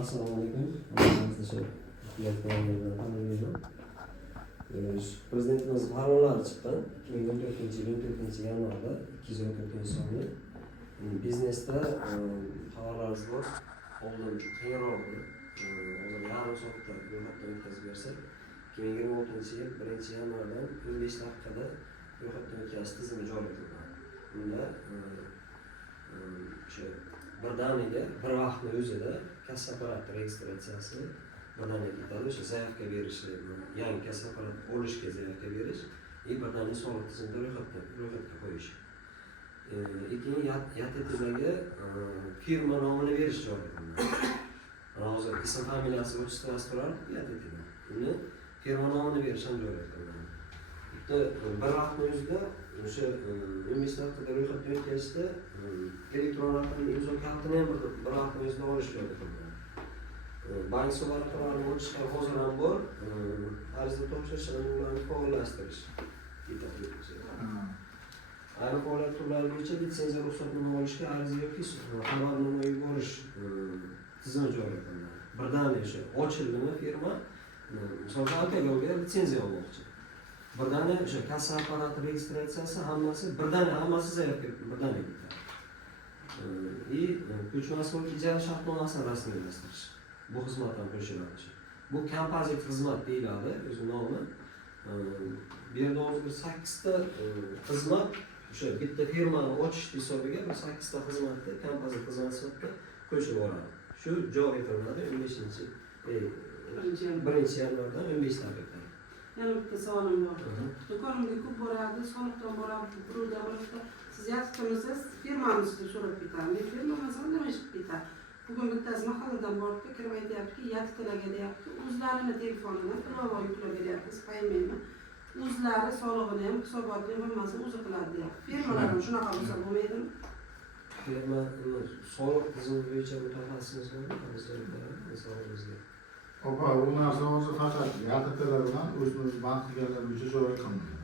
Assalomu alaykum. Prezidentimiz farmonlari chiqqan 2014-yanvarda 214-sonli biznesda xabarlarimiz bor. Oldin qiyinroq edi. Yarim soatda ro'yxatdan o'tkazib bersak, 2026-yil 1-yanvardan 15 daqiqada ro'yxatdan o'tkazish tizimi joriy etilgan. Bunda o'sha birdaniga bir vaqtni o'zida kassa apparati registratsiyasi birdaniga ketadi. O'sha zaявка berish, yangi kassa apparat olishga zaявка berish va birdaniga soliq tizimida ro'yxatga qo'yish. Keyin YTTdagi firma nomini berish joriy qilinadi. Hozir ism familiyasi rejestratsiya turadi YTTda. Uni firma nomini berish ham joriy qilinadi. Bitta bir vaqtni o'zida o'sha 15 daqiqada ro'yxatdan o'tkazishda elektron raqamli imzo kaltini ham bir vaqtni o'zida olish joriy qilinadi. Bank suvaraqalarini o'tishga hozir ham bor. Ariza topshirish va ularni faollashtirish. Ayrim faoliyat turlari bo'yicha litsenziya ruxsatnoma olishga ariza yoki xabarnoma yuborish tizimi joriy qilinadi. Birdaniga o'sha ochildimi firma, misol uchun alkogolga litsenziya olmoqchi. Birdaniga o'sha kassa apparati registratsiyasi hammasi birdaniga hammasi zaявка birdaniga ketadi. Ko'chmas mulk ijara shartnomasini rasmiylashtirish. Bu xizmat ham qo'shiladi. Bu kompozit xizmat deyiladi, o'zi nomi. Bu yerda hozir 8 ta xizmat o'sha bitta firmani ochish hisobiga 8 ta xizmatni kompozit xizmat sifatida qo'shib oladi. Shu joriy qilinadi 1-yanvardan 15 daqiqada. Yana bitta savolim bor. Do'konimga ko'p boradi, soliqdan boradi, birovdan siz yaqinmisiz, firmamizda so'rab ketadi. Men firma masalan nimashib ketadi. Bugun bittasi mahalladan boribdi, kirib aytyaptiki, YTTlarga deyapti, o'zlarini telefonidan ilova yuklab beryapmiz, paymayman. O'zlari solig'ini ham, hisobotini ham hammasini o'zi qiladi deyapti. Firmalar ham shunaqa bo'lsa bo'lmaydimi? Firma soliq tizimi bo'yicha mutaxassisimiz bormi? Misolimizga. Opa, u narsa hozir faqat YTTlar bilan o'zimiz band qilganlar bo'yicha joriy qilinadi.